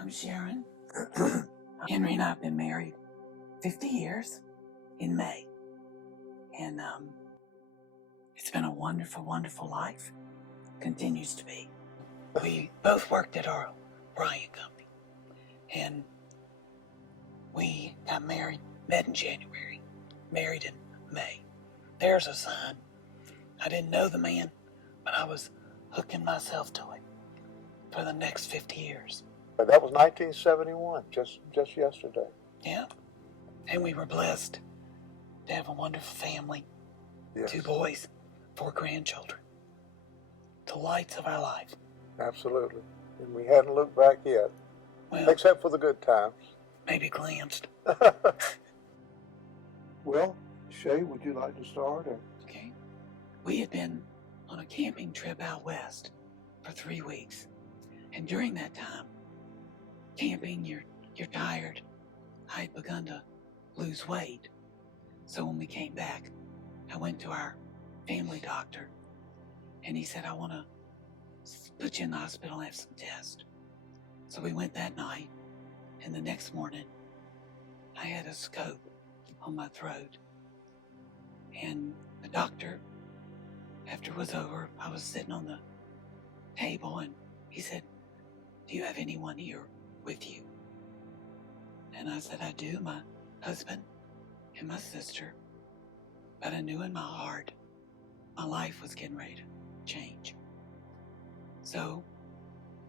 I'm Sharon. Henry and I have been married 50 years in May. And it's been a wonderful, wonderful life. Continues to be. We both worked at our Bryant company. And we got married, met in January, married in May. There's a sign. I didn't know the man, but I was hooking myself to it for the next 50 years. That was 1971, just yesterday. Yeah. And we were blessed to have a wonderful family. Yes. 2 boys, 4 grandchildren. The lights of our life. Absolutely. And we hadn't looked back yet. Well, except for the good times. Maybe glanced. Well, Shay, would you like to start? Okay. We had been on a camping trip out west for 3 weeks. And during that time, camping, you're tired. I had begun to lose weight. So when we came back, I went to our family doctor, and he said, I want to put you in the hospital and have some tests. So we went that night, and the next morning, I had a scope on my throat. And the doctor, after it was over, I was sitting on the table, and he said, do you have anyone here with you? And I said, I do, my husband and my sister. But I knew in my heart, my life was getting ready to change. So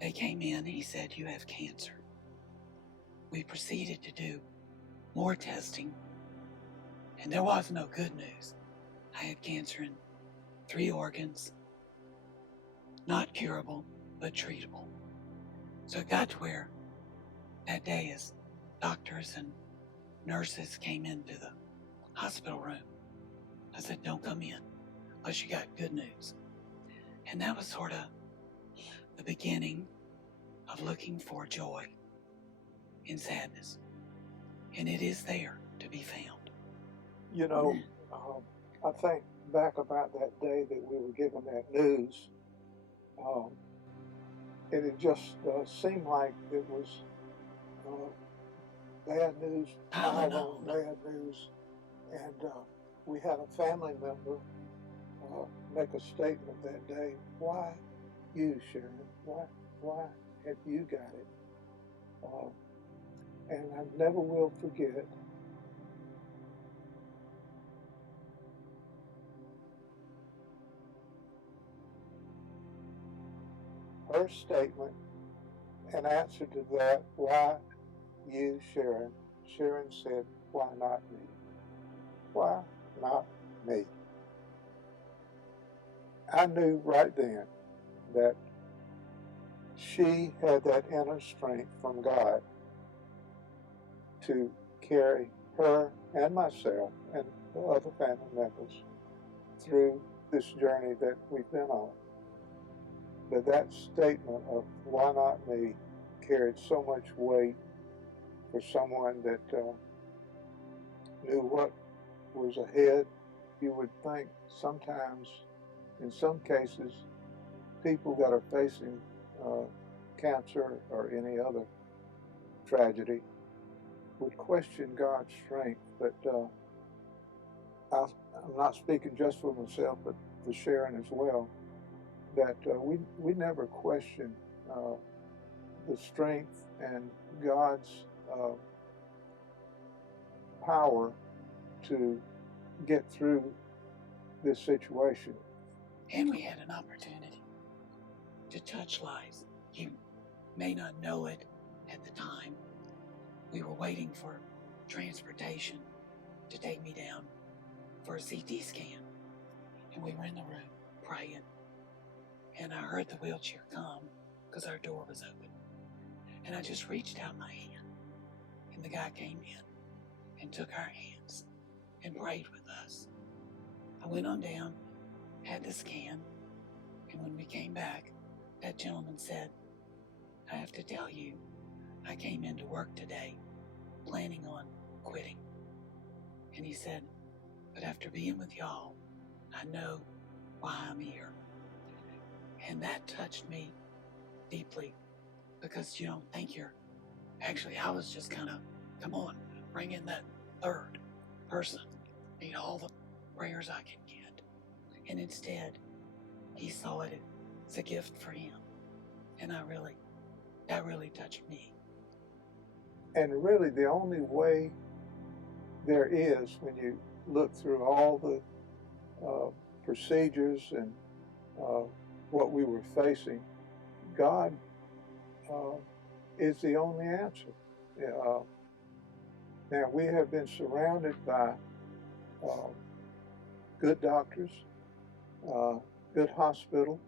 they came in and he said, you have cancer. We proceeded to do more testing, and there was no good news. I had cancer in 3 organs, not curable, but treatable. So it got to where that day as doctors and nurses came into the hospital room, I said, don't come in unless you got good news. And that was sort of the beginning of looking for joy in sadness. And it is there to be found. You know, I think back about that day that we were given that news, and it just seemed like it was bad news, bad news. And we had a family member make a statement that day. Why you, Sharon? Why have you got it? And I never will forget her statement. In answer to that, why you, Sharon? Sharon said, why not me? Why not me? I knew right then that she had that inner strength from God to carry her and myself and the other family members through this journey that we've been on. But that statement of why not me carried so much weight for someone that knew what was ahead. You would think sometimes, in some cases, people that are facing cancer or any other tragedy would question God's strength. But I'm not speaking just for myself, but for Sharon as well, that we never question the strength and God's power to get through this situation. And we had an opportunity to touch lives. You may not know it at the time. We were waiting for transportation to take me down for a CT scan. And we were in the room praying. And I heard the wheelchair come because our door was open. And I just reached out my hand. And the guy came in and took our hands and prayed with us. I went on down, had the scan, and when we came back, that gentleman said, I have to tell you, I came into work today planning on quitting. And he said, but after being with y'all, I know why I'm here. And that touched me deeply, because you don't think you're Actually, I was just kind of, come on, bring in that third person. Need all the prayers I can get. And instead, he saw it as a gift for him. And that really touched me. And really, the only way there is, when you look through all the procedures and what we were facing, God is the only answer. Now, we have been surrounded by good doctors, good hospital,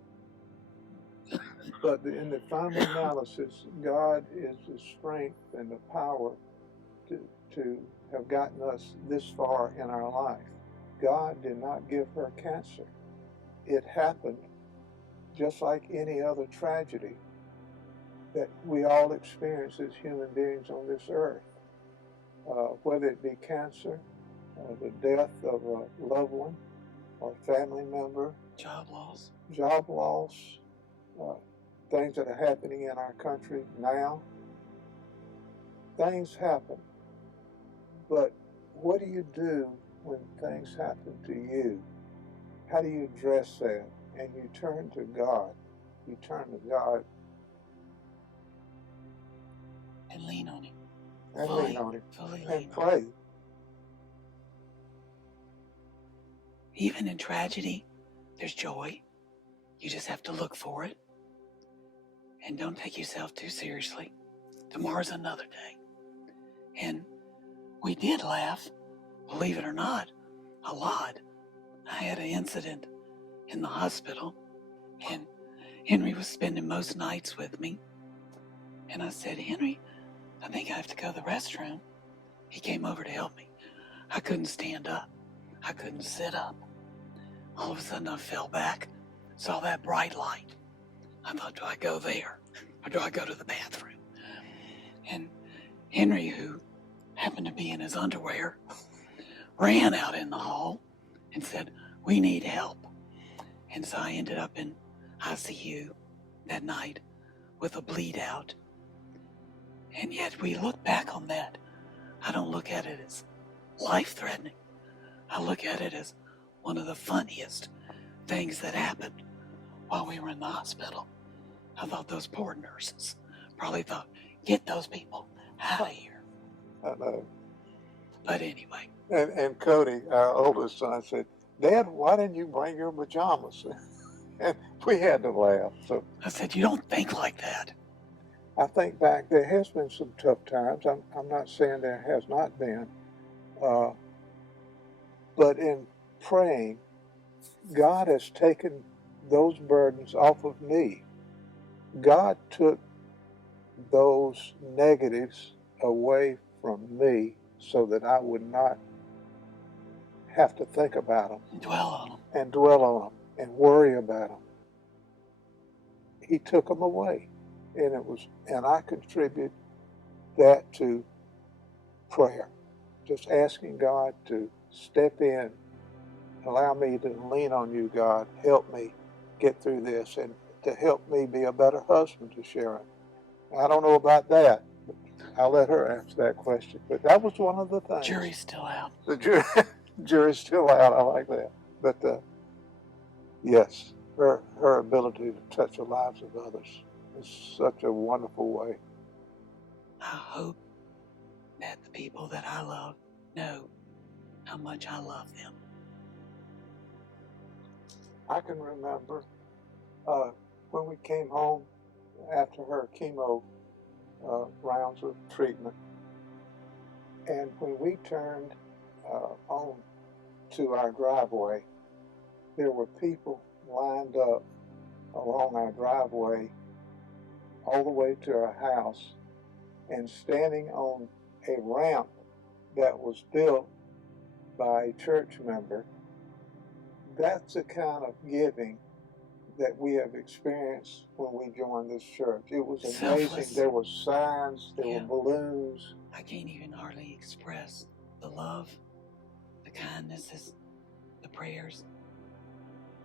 but in the final analysis, God is the strength and the power to have gotten us this far in our life. God did not give her cancer. It happened just like any other tragedy that we all experience as human beings on this earth, whether it be cancer, the death of a loved one or family member, Job loss, things that are happening in our country now. Things happen, but what do you do when things happen to you? How do you address that? And you turn to God. You turn to God and lean on him. and Fully lean on Him lean and on pray. Even in tragedy, there's joy. You just have to look for it. And don't take yourself too seriously. Tomorrow's another day. And we did laugh, believe it or not, a lot. I had an incident in the hospital, and Henry was spending most nights with me. And I said, Henry, I think I have to go to the restroom. He came over to help me. I couldn't stand up. I couldn't sit up. All of a sudden I fell back, saw that bright light. I thought, do I go there or do I go to the bathroom? And Henry, who happened to be in his underwear, ran out in the hall and said, we need help. And so I ended up in ICU that night with a bleed out. And yet we look back on that. I don't look at it as life-threatening. I look at it as one of the funniest things that happened while we were in the hospital. I thought those poor nurses probably thought, get those people out of here. I know. But anyway. And Cody, our oldest son, said, Dad, why didn't you bring your pajamas? And we had to laugh. So I said, you don't think like that. I think back, there has been some tough times. I'm not saying there has not been. But in praying, God has taken those burdens off of me. God took those negatives away from me so that I would not have to think about them and dwell on them and worry about them. He took them away, and I contribute that to prayer, just asking God to step in, allow me to lean on you, God, help me get through this, and to help me be a better husband to Sharon. I don't know about that. I'll let her answer that question. But that was one of the things. Jury's still out. The jury's still out. I like that. But yes, her ability to touch the lives of others is such a wonderful way. I hope that the people that I love know how much I love them. I can remember when we came home after her chemo rounds of treatment, and when we turned on to our driveway, there were people lined up along our driveway all the way to our house and standing on a ramp that was built by a church member. That's the kind of giving that we have experienced when we joined this church. It was amazing. Selfless. There were signs, there were balloons. I can't even hardly express the love, the kindnesses, the prayers,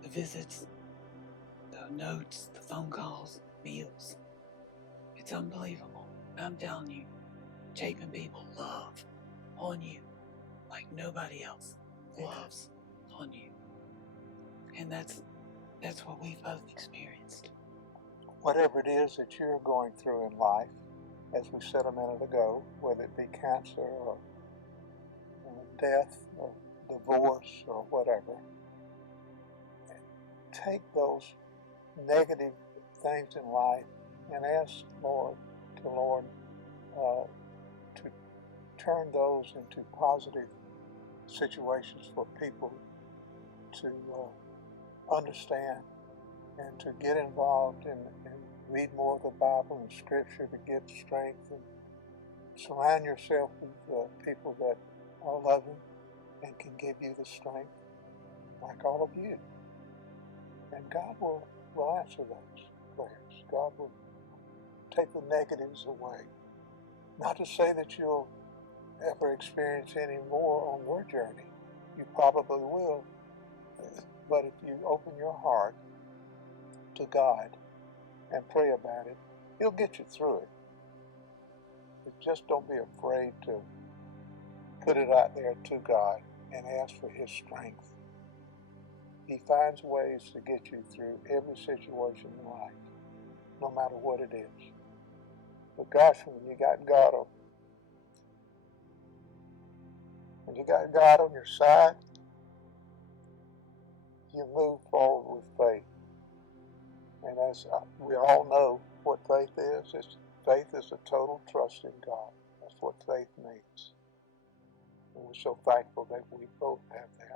the visits, the notes, the phone calls, meals. It's unbelievable. I'm telling you, Chapin people love on you like nobody else loves on you. And that's what we've both experienced. Whatever it is that you're going through in life, as we said a minute ago, whether it be cancer or death or divorce or whatever, take those negative things in life and ask the Lord to turn those into positive situations for people to understand and to get involved and read more of the Bible and Scripture to get strength, and surround yourself with people that are loving and can give you the strength, like all of you. And God will answer those prayers. God will take the negatives away. Not to say that you'll ever experience any more on your journey. You probably will. But if you open your heart to God and pray about it, He'll get you through it. But just don't be afraid to put it out there to God and ask for His strength. He finds ways to get you through every situation in life, no matter what it is. But gosh, when you got God on your side, you move forward with faith. And as we all know what faith is, faith is a total trust in God. That's what faith means. And we're so thankful that we both have that.